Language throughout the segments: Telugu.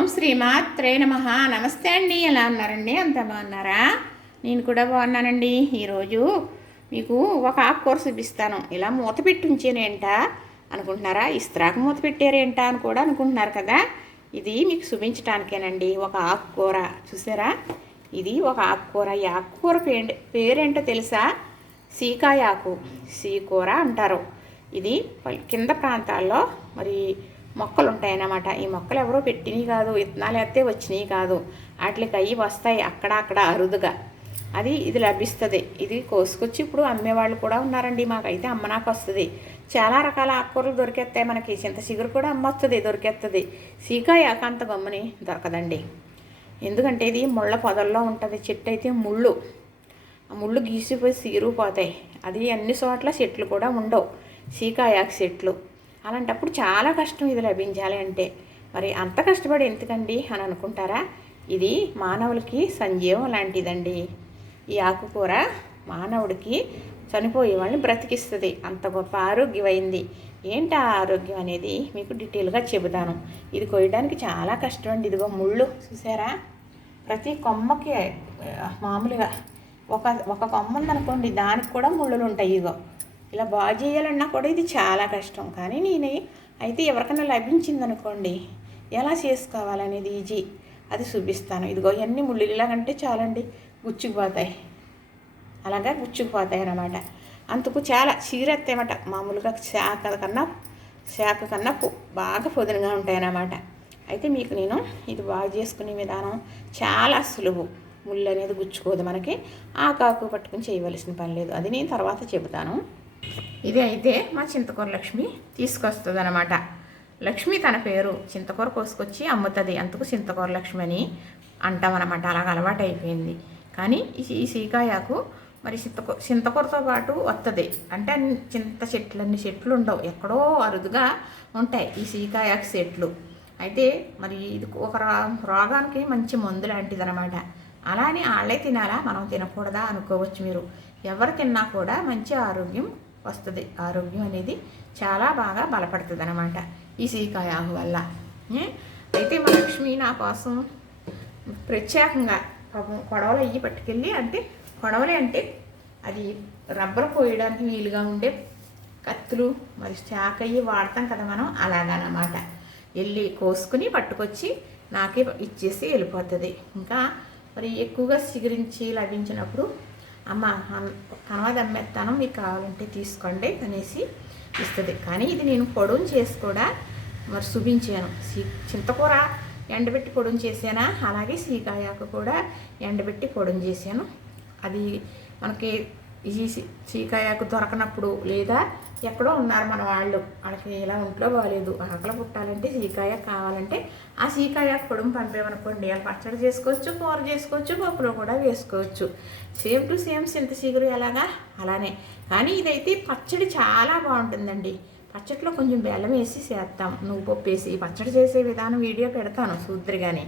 ఓం శ్రీమాత్రే నమ. నమస్తే అండి. ఎలా ఉన్నారండి? అంత బాగున్నారా? నేను కూడా బాగున్నానండి. ఈరోజు మీకు ఒక ఆకుకూర చూపిస్తాను. ఇలా మూత పెట్టి ఉంచేనేంట అనుకుంటున్నారా? ఇస్త్రాకు మూత పెట్టారేంట అని కూడా అనుకుంటున్నారు కదా. ఇది మీకు చూపించడానికేనండి ఒక ఆకుకూర చూసారా? ఇది ఒక ఆకుకూర ఈ ఆకుకూర పేరేంటో తెలుసా? సీకాయ ఆకు. సీకూర అంటారు. ఇది కింద ప్రాంతాల్లో మరి మొక్కలు ఉంటాయన్నమాట ఈ మొక్కలు ఎవరో పెట్టినవి కాదు విత్తనాలు వేస్తే వచ్చినవి కాదు. వాటికి అవి వస్తాయి అక్కడ అక్కడ అరుదుగా. అది ఇది లభిస్తుంది. ఇది కోసుకొచ్చి ఇప్పుడు అమ్మేవాళ్ళు కూడా ఉన్నారండి మాకైతే అమ్మనాకు వస్తుంది. చాలా రకాల ఆకుకూరలు దొరికేస్తాయి మనకి. చింత చిగురు కూడా అమ్మొస్తుంది దొరికేస్తుంది సీకాయ అంత గమ్ముని దొరకదండి. ఎందుకంటే ఇది ముళ్ళ పొదల్లో ఉంటుంది. చెట్టు అయితే ముళ్ళు. ఆ ముళ్ళు గీసిపోయి సీరుపోతాయి అది అన్ని చోట్ల చెట్లు కూడా ఉండవు. సీకాయాకు చెట్లు. అలాంటప్పుడు చాలా కష్టం ఇది లభించాలి అంటే. మరి అంత కష్టపడి ఎందుకండి అని అనుకుంటారా? ఇది మానవులకి సంజీవం లాంటిదండి. ఈ ఆకుకూర మానవుడికి చనిపోయే వాళ్ళని బ్రతికిస్తుంది. అంత గొప్ప ఆరోగ్యమైంది. ఏంటి ఆ ఆరోగ్యం అనేది? మీకు డీటెయిల్గా చెబుతాను. ఇది కొయ్యడానికి చాలా కష్టం అండి. ఇదిగో ముళ్ళు చూసారా? ప్రతి కొమ్మకి మామూలుగా ఒక ఒక కొమ్మ ఉందనుకోండి దానికి కూడా ముళ్ళులు ఉంటాయి ఇగో. ఇలా బాగు చేయాలన్నా కూడా ఇది చాలా కష్టం. కానీ నేను అయితే ఎవరికైనా లభించిందనుకోండి ఎలా చేసుకోవాలనేది ఈజీ. అది చూపిస్తాను. ఇదిగో ఇవన్నీ ముళ్ళు ఇలాగంటే చాలండి గుచ్చుకుపోతాయి అలాగా గుచ్చుకుపోతాయి అన్నమాట. అందుకు చాలా చీరెత్తేమట మామూలుగా శాఖ కన్నా శాఖ కన్నా బాగా పొదునుగా ఉంటాయన్నమాట. అయితే మీకు నేను ఇది బాగు చేసుకునే విధానం చాలా సులువు. ముళ్ళు అనేది గుచ్చుకోదు మనకి. ఆకాకు పట్టుకుని చేయవలసిన పని లేదు. అది నేను తర్వాత చెబుతాను. ఇది అయితే మా చింతకూర లక్ష్మి తీసుకొస్తుంది అనమాట లక్ష్మి తన పేరు చింతకూర కోసుకొచ్చి అమ్ముతుంది. అందుకు చింతకూర లక్ష్మి అని అంటామన్నమాట. అలాగ అలవాటు అయిపోయింది కానీ ఈ సీకాయకు సీకాయాకు మరి చింతకూ చింతకూరతో పాటు వస్తుంది అంటే అన్ని చింత చెట్లు అన్ని చెట్లు ఉండవు. ఎక్కడో అరుదుగా ఉంటాయి ఈ సీకాయాకు చెట్లు. అయితే మరి ఇది ఒక రోగానికి మంచి మందు లాంటిది అనమాట అలా అని వాళ్ళే తినాలా? మనం తినకూడదా? అనుకోవచ్చు మీరు. ఎవరు తిన్నా కూడా మంచి ఆరోగ్యం వస్తుంది. ఆరోగ్యం అనేది చాలా బాగా బలపడుతుంది అనమాట ఈ సీకాయ ఆకు వల్ల. అయితే మా లక్ష్మి నా కోసం ప్రత్యేకంగా కొడవలు అయ్యి పట్టుకెళ్ళి అంటే కొడవలే అంటే అది రబ్బర్ పోయడానికి వీలుగా ఉండే కత్తులు మరి స్టాక్ అయ్యి వాడతాం కదా మనం అలాగనమాట. వెళ్ళి కోసుకుని పట్టుకొచ్చి నాకే ఇచ్చేసి వెళ్ళిపోతుంది. ఇంకా మరి ఎక్కువగా సిగురించి లభించినప్పుడు అమ్మ అన్- మీకు కావాలంటే తీసుకోండి అనేసి ఇస్తుంది. కానీ ఇది నేను పొడవును చేసి కూడా మరి చూపించాను సీ చింతకూర ఎండబెట్టి పొడుం చేసానా అలాగే సీకాయాకు కూడా ఎండబెట్టి పొడుం చేశాను. అది మనకి ఈ సీకాయకు సీకాయాకు దొరకనప్పుడు లేదా ఎక్కడో ఉన్నారు మన వాళ్ళు. వాళ్ళకి ఇలా ఒంట్లో బాగాలేదు ఆకలి పుట్టాలంటే సీకాయ కావాలంటే ఆ సీకాయ పొడుం పంపేమనుకోండి. వాళ్ళు పచ్చడి చేసుకోవచ్చు కూర చేసుకోవచ్చు పప్పులో కూడా వేసుకోవచ్చు. సేమ్ టు సేమ్ సింత సీగురు ఎలాగా? అలానే. కానీ ఇదైతే పచ్చడి చాలా బాగుంటుందండి. పచ్చడిలో కొంచెం బెల్లం వేసి చేస్తాం నువ్వు పప్పు వేసి పచ్చడి చేసే విధానం వీడియో పెడతాను సూద్రిగానే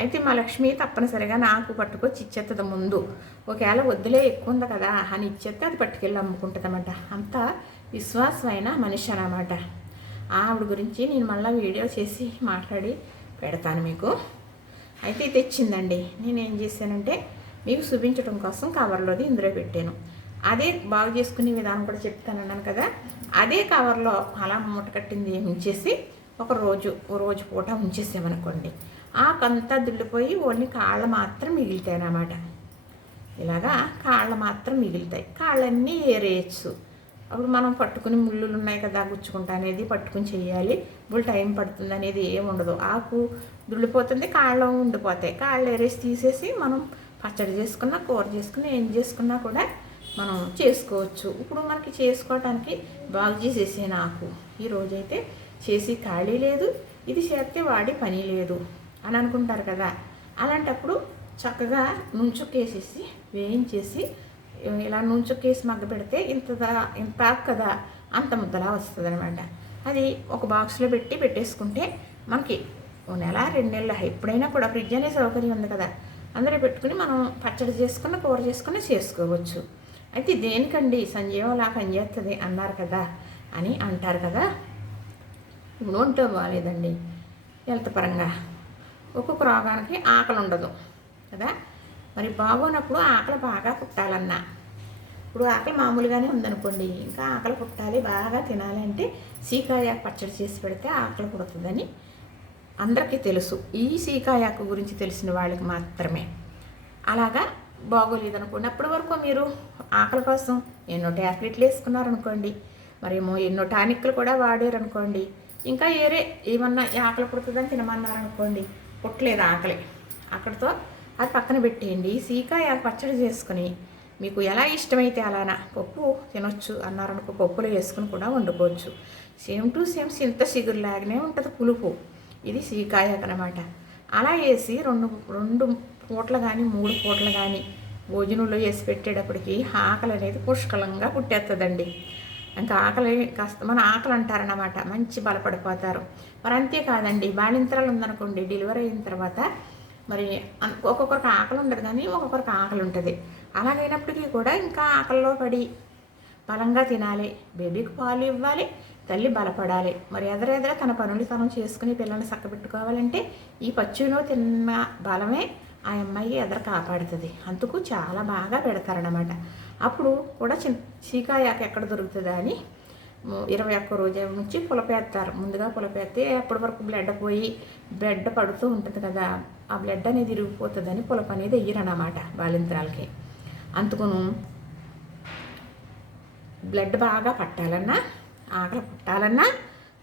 అయితే మా లక్ష్మి తప్పనిసరిగా నాకు పట్టుకొచ్చి ఇచ్చేస్తుంది ముందు. ఒకవేళ వద్దులే ఎక్కువ ఉంది కదా అని ఇచ్చేస్తే అది పట్టుకెళ్ళి అమ్ముకుంటుందన్నమాట. అంత విశ్వాసమైన మనిషి అనమాట ఆవిడ గురించి నేను మళ్ళీ వీడియో చేసి మాట్లాడి పెడతాను మీకు. అయితే తెచ్చిందండి. నేను ఏం చేశానంటే మీకు చూపించడం కోసం కవర్లోది ఇందులో పెట్టాను. అదే బాగు చేసుకునే విధానం కూడా చెప్తానన్నాను కదా. అదే కవర్లో అలా మూట కట్టింది ఉంచేసి ఒక రోజు ఓ రోజు పూట ఉంచేసామనుకోండి. ఆకంతా దుల్లిపోయి ఓన్లీ కాళ్ళు మాత్రం మిగులుతాయి అన్నమాట. ఇలాగా కాళ్ళు మాత్రం మిగులుతాయి. కాళ్ళన్నీ ఏరేయచ్చు అప్పుడు మనం పట్టుకుని ముళ్ళులు ఉన్నాయి కదా గుచ్చుకుంటా అనేది పట్టుకుని చేయాలి. ఇప్పుడు టైం పడుతుంది అనేది ఏమి ఉండదు. ఆకు దుళ్ళిపోతుంది కాళ్ళు ఉండిపోతాయి. కాళ్ళు ఏరేసి తీసేసి మనం పచ్చడి చేసుకున్నా కూర చేసుకున్నా ఏం చేసుకున్నా కూడా మనం చేసుకోవచ్చు. ఇప్పుడు మనకి చేసుకోవడానికి బాగు చేసేసే ఆకు ఈరోజైతే చేసి ఖాళీ లేదు. ఇది చేస్తే వాడి పని లేదు. అని అనుకుంటారు కదా. అలాంటప్పుడు చక్కగా నుంచుకేసేసి వేయించేసి ఇలా నుంచుకేసి మగ్గ పెడితే ఇంతదా ఇంత కదా అంత ముద్దలా వస్తుంది అనమాట అది ఒక బాక్స్లో పెట్టి పెట్టేసుకుంటే మనకి ఓ నెల రెండు నెలలు ఎప్పుడైనా కూడా ఫ్రిడ్జ్ అనే సౌకర్యం ఉంది కదా. అందులో పెట్టుకుని మనం పచ్చడి చేసుకుని కూర చేసుకుని చేసుకోవచ్చు. అయితే దేనికండి సంజీవంలా పనిచేస్తుంది అన్నారు కదా అని అంటారు కదా. ఇప్పుడు ఒంట్లో బాగాలేదండి. హెల్త్ పరంగా. ఒక్కొక్క రోగానికి ఆకలి ఉండదు కదా? మరి బాగోనప్పుడు ఆకలి బాగా కుట్టాలన్నా. ఇప్పుడు ఆకలి మామూలుగానే ఉందనుకోండి ఇంకా ఆకలి పుట్టాలి బాగా తినాలి అంటే సీకాయ పచ్చడి చేసి పెడితే ఆకలి పుడుతుందని అందరికీ తెలుసు. ఈ సీకాయాకు గురించి తెలిసిన వాళ్ళకి మాత్రమే. అలాగా బాగోలేదు అనుకోండి అప్పటి వరకు మీరు ఆకలి కోసం ఎన్నో ట్యాబ్లెట్లు వేసుకున్నారనుకోండి మరేమో ఎన్నో టానిక్లు కూడా వాడారనుకోండి ఇంకా ఏరే ఏమన్నా ఆకలి పుడుతుందని తినమన్నారనుకోండి పుట్టలేదు ఆకలి. అక్కడితో అది పక్కన పెట్టేయండి. సీకాయ పచ్చడి చేసుకుని మీకు ఎలా ఇష్టమైతే అలానా పప్పు తినొచ్చు అన్నారనుకో పప్పులో వేసుకుని కూడా వండుకోవచ్చు. సేమ్ టు సేమ్ సింత లాగానే ఉంటుంది పులుపు. ఇది సీకాయ అనమాట అలా వేసి రెండు రెండు పూటలు కానీ మూడు పూటలు కానీ భోజనంలో వేసి పెట్టేటప్పటికి ఆకలి అనేది పుష్కలంగా పుట్టేస్తుందండి ఇంకా ఆకలి కాస్త మన ఆకలి అంటారనమాట మంచి బలపడిపోతారు. మరి అంతేకాదండి బాలింతరాలు ఉందనుకోండి డెలివరీ అయిన తర్వాత మరి ఒక్కొక్కరికి ఆకలి ఉండదు కానీ ఒక్కొక్కరికి ఆకలి ఉంటుంది. అలాగైనప్పటికీ కూడా ఇంకా ఆకలిలో పడి బలంగా తినాలి బేబీకి పాలు ఇవ్వాలి తల్లి బలపడాలి. మరి ఎదరెదర తన పనులు తను చేసుకుని పిల్లల్ని చక్కబెట్టుకోవాలంటే ఈ పచ్చులో తిన్న బలమే ఆ అమ్మాయి ఎదర కాపాడుతుంది. అందుకు చాలా బాగా పెడతారనమాట అప్పుడు కూడా చి చీకాయాక ఎక్కడ దొరుకుతుందా అని ఇరవై ఒక్క రోజు నుంచి పులపేస్తారు ముందుగా పులపేస్తే అప్పటి వరకు బ్లడ్ పోయి బ్లడ్ పడుతూ ఉంటుంది కదా ఆ బ్లడ్ అనేది ఇరిగిపోతుందని పులప అనేది వెయ్యరన్నమాట బాలింత్రాలకి. అందుకును బ్లడ్ బాగా పట్టాలన్నా ఆకలి పుట్టాలన్నా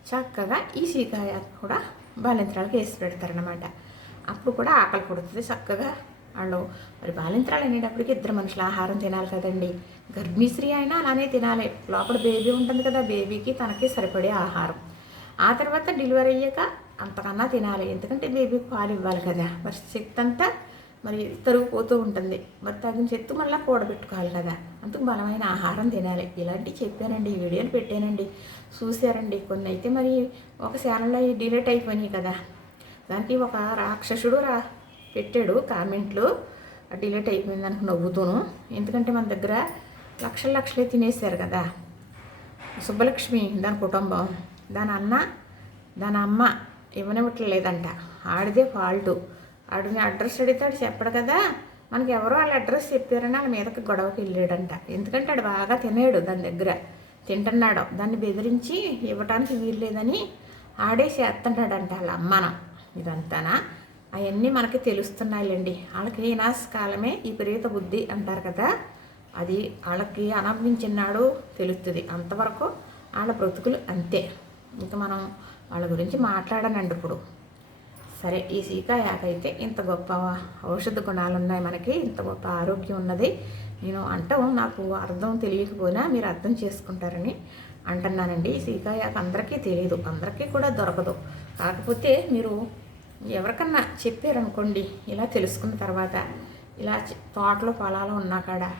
చక్కగా ఈ సీకాయ కూడా బాలింత్రాలకు వేసి పెడతారనమాట అప్పుడు కూడా ఆకలి పుడుతుంది చక్కగా. వాళ్ళు మరి బాలింతరాలు అనేటప్పటికి ఇద్దరు మనుషులు ఆహారం తినాలి కదండి. గర్భిణీశ్రీ అయినా అలానే తినాలి. లోపల బేబీ ఉంటుంది కదా బేబీకి తనకి సరిపడే ఆహారం. ఆ తర్వాత డెలివరీ అయ్యాక అంతకన్నా తినాలి. ఎందుకంటే బేబీకి పాలు ఇవ్వాలి కదా. మరి శక్తి అంతా మరి తరుగుపోతూ ఉంటుంది. మరి తగిన శక్తి మళ్ళీ కూడబెట్టుకోవాలి కదా. అందుకు బలమైన ఆహారం తినాలి. ఇలాంటివి చెప్పానండి. ఈ వీడియోలు పెట్టానండి. చూశారండి. కొన్ని అయితే మరి ఒక ఛానల్లో డిలేట్ అయిపోయినాయి కదా. దానికి ఒక రాక్షసుడు రా పెట్టాడు కామెంట్లు. డిలీట్ అయిపోయింది దానికి నవ్వుతూను. ఎందుకంటే మన దగ్గర లక్షల లక్షలే తినేశారు కదా. సుబ్బలక్ష్మి దాని కుటుంబం దాని అన్న దాని అమ్మ ఇవ్వనివ్వట్లేదంట. ఆడిదే ఫాల్టు. ఆడిని అడ్రస్ అడిగితే ఆడు చెప్పడు కదా. మనకి ఎవరో వాళ్ళ అడ్రస్ చెప్పారని వాళ్ళ మీదకి గొడవకి వెళ్ళాడంట. ఎందుకంటే ఆడు బాగా తినేడు దాని దగ్గర. తింటున్నాడు. దాన్ని బెదిరించి ఇవ్వటానికి వీల్లేదని ఆడే చేస్తుంటాడంట వాళ్ళ అమ్మనం ఇదంతానా? అవన్నీ మనకి తెలుస్తున్నాయిలేండి. వాళ్ళకి వినాశకాలమే విపరీత బుద్ధి అంటారు కదా. అది వాళ్ళకి అనంభించినాడు తెలుస్తుంది. అంతవరకు వాళ్ళ బ్రతుకులు అంతే. ఇంకా మనం వాళ్ళ గురించి మాట్లాడనండి ఇప్పుడు. సరే ఈ సీకాయాక అయితే ఇంత గొప్ప ఔషధ గుణాలు ఉన్నాయి మనకి. ఇంత గొప్ప ఆరోగ్యం ఉన్నది. నేను అంటాం నాకు అర్థం తెలియకపోయినా మీరు అర్థం చేసుకుంటారని అంటున్నానండి. ఈ సీకాయాక అందరికీ తెలియదు అందరికీ కూడా దొరకదు. కాకపోతే మీరు ఎవరికన్నా చెప్పారనుకోండి ఇలా తెలుసుకున్న తర్వాత ఇలా తోటలో పొలాలు ఉన్నా కాడ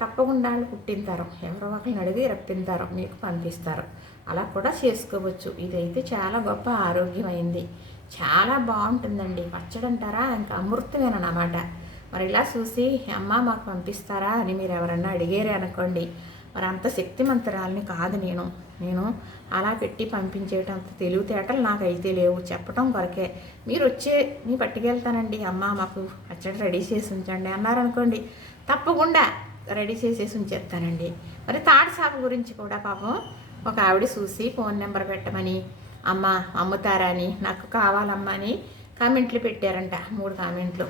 తప్పకుండా వాళ్ళు పుట్టింతారు. ఎవరో ఒకరిని అడిగి రప్పింతారు మీకు పంపిస్తారు. అలా కూడా చేసుకోవచ్చు. ఇదైతే చాలా గొప్ప ఆరోగ్యమైంది. చాలా బాగుంటుందండి. పచ్చడి అంటారా? ఇంకా అమృతమేనమాట మరి ఇలా చూసి అమ్మ మాకు పంపిస్తారా? అని మీరు ఎవరన్నా అడిగారే అనుకోండి మరి అంత శక్తిమంతరాలని కాదు నేను. నేను అలా పెట్టి పంపించేటంత తెలివితేటలు నాకైతే లేవు. చెప్పడం కొరకే. మీరు వచ్చే మీ పట్టుకెళ్తానండి. అమ్మ మాకు అచ్చడి రెడీ చేసి ఉంచండి అన్నారనుకోండి తప్పకుండా రెడీ చేసేసి ఉంచేస్తానండి. మరి తాడు షాప్ గురించి కూడా పాపం ఒక ఆవిడ చూసి ఫోన్ నెంబర్ పెట్టమని అమ్మ అమ్ముతారా అని నాకు కావాలమ్మా అని కామెంట్లు పెట్టారంట మూడు కామెంట్లు.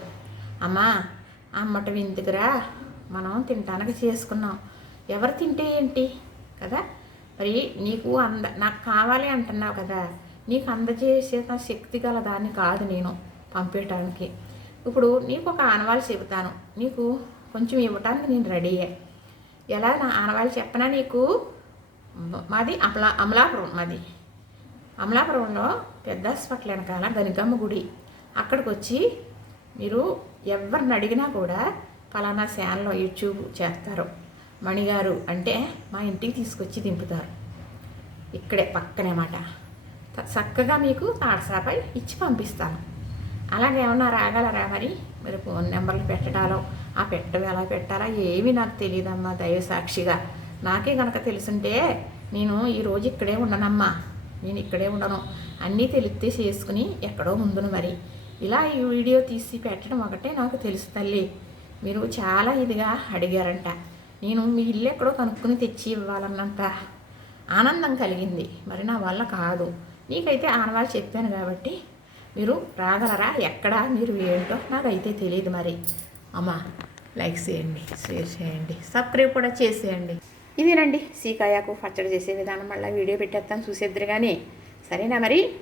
అమ్మా అమ్మట ఎందుకురా? మనం తినటానికి చేసుకున్నాం. ఎవరు తింటే ఏంటి? కదా? మరి నీకు అంద నాకు కావాలి అంటున్నావు కదా? నీకు అందజేసే శక్తి గల దాన్ని కాదు నేను పంపేయటానికి. ఇప్పుడు నీకు ఒక ఆనవాళ్ళు చెబుతాను. నీకు కొంచెం ఇవ్వటానికి నేను రెడీయే ఎలా నా ఆనవాళ్ళు చెప్పనా నీకు? మాది అమలా అమలాపురం మాది. అమలాపురంలో పెద్ద హాస్పిటల్ వెనకాల గనిగమ్మ గుడి. అక్కడికి వచ్చి మీరు ఎవరిని అడిగినా కూడా ఫలానా ఛానల్లో యూట్యూబ్ చేస్తారు. మణిగారు అంటే మా ఇంటికి తీసుకొచ్చి దింపుతారు. ఇక్కడే పక్కనే మాట. చక్కగా మీకు తాడసాపై ఇచ్చి పంపిస్తాను. అలాగే ఏమన్నా రాగలరా మరి? మరి ఫోన్ నెంబర్లు పెట్టడాలో ఆ పెట్టడం ఎలా పెట్టాలా ఏమీ నాకు తెలియదమ్మా దైవ సాక్షిగా. నాకే కనుక తెలుసుంటే నేను ఈరోజు ఇక్కడే ఉండనమ్మా. నేను ఇక్కడే ఉండను. అన్నీ తెలిస్తే చేసుకుని ఎక్కడో ముందును మరి. ఇలా ఈ వీడియో తీసి పెట్టడం ఒకటే నాకు తెలుసు తల్లి. మీరు చాలా ఇదిగా అడిగారంట. నేను మీ ఇల్లు ఎక్కడో కనుక్కుని తెచ్చి ఇవ్వాలన్నంత ఆనందం కలిగింది. మరి నా వల్ల కాదు. నీకైతే ఆనవాళ్ళు చెప్పాను కాబట్టి మీరు రాగలరా? ఎక్కడ? మీరు ఏంటో నాకైతే తెలియదు మరి. అమ్మా లైక్ చేయండి షేర్ చేయండి సబ్స్క్రైబ్ కూడా చేసేయండి. ఇదేనండి. సీకాయాకు పచ్చడి చేసే విధానం. మళ్ళీ వీడియో పెట్టేస్తాను. చూసేద్దరు కానీ. సరేనా మరి?